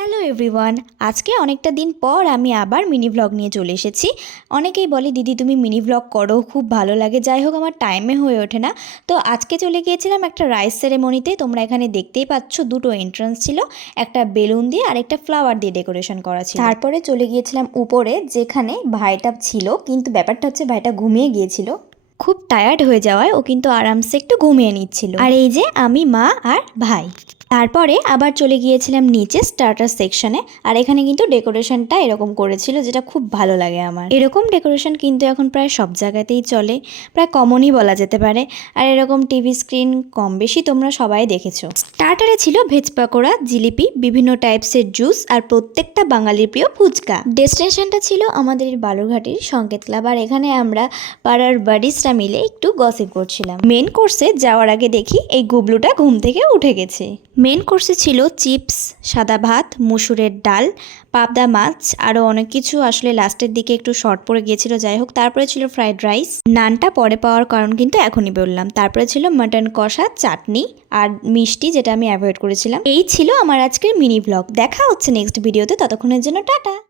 Hello everyone, আজকে অনেকটা দিন পর আমি আবার মিনি ভ্লগ নিয়ে চলে এসেছি। অনেকেই বলে দিদি তুমি মিনি ভ্লগ করো, খুব ভালো লাগে। যাই হোক, আমার টাইমে হয়ে ওঠে না। তো আজকে চলে গিয়েছিলাম একটা রাইস সেরেমনিতে। তোমরা এখানে দেখতেই পাচ্ছ, দুটো এন্ট্রান্স ছিল, একটা বেলুন দিয়ে আর একটা ফ্লাওয়ার দিয়ে ডেকোরেশন করা ছিল। তারপরে চলে গিয়েছিলাম উপরে, যেখানে ভাইটা ছিল, কিন্তু ব্যাপারটা হচ্ছে ভাইটা ঘুমিয়ে গিয়েছিল। খুব টায়ার্ড হয়ে যাওয়ায় ও কিন্তু আরামসে একটু ঘুমিয়ে নিচ্ছিল। আর এই যে আমি, মা আর ভাই। তারপরে আবার চলে গিয়েছিলাম নিচে স্টার্টার সেকশনে। আর এখানে কিন্তু ডেকোরেশনটা এরকম করেছিল, যেটা খুব ভালো লাগে আমার। এরকম ডেকোরেশন কিন্তু এখন প্রায় সব জায়গাতেই চলে, প্রায় কমনই বলা যেতে পারে। আর এরকম টিভি স্ক্রিন কম বেশি তোমরা সবাই দেখেছো। স্টার্টারে ছিল ভেজ পাকোড়া, জিলিপি, বিভিন্ন টাইপসের জুস আর প্রত্যেকটা বাঙালির প্রিয় ফুচকা। ডেস্টিনেশনটা ছিল আমাদের বালুরঘাটের সংকেত ক্লাব। আর এখানে আমরা পাড়ার বাডিসরা মিলে একটু গসিপ করছিলাম। মেন কোর্সে যাওয়ার আগে দেখি এই গুবলুটা ঘুম থেকে উঠে গেছে। মেন কোর্সে ছিল চিপস, সাদা ভাত, মুসুরের ডাল, পাবদা মাছ, আরও অনেক কিছু। আসলে লাস্টের দিকে একটু শর্ট পড়ে গিয়েছিল। যাই হোক, তারপরে ছিল ফ্রাইড রাইস। নানটা পরে পাওয়ার কারণ কিন্তু এখনই বললাম। তারপরে ছিল মাটন কষা, চাটনি আর মিষ্টি, যেটা আমি অ্যাভয়েড করেছিলাম। এই ছিল আমার আজকের মিনি ব্লগ। দেখা হচ্ছে নেক্সট ভিডিওতে, ততক্ষণের জন্য টাটা।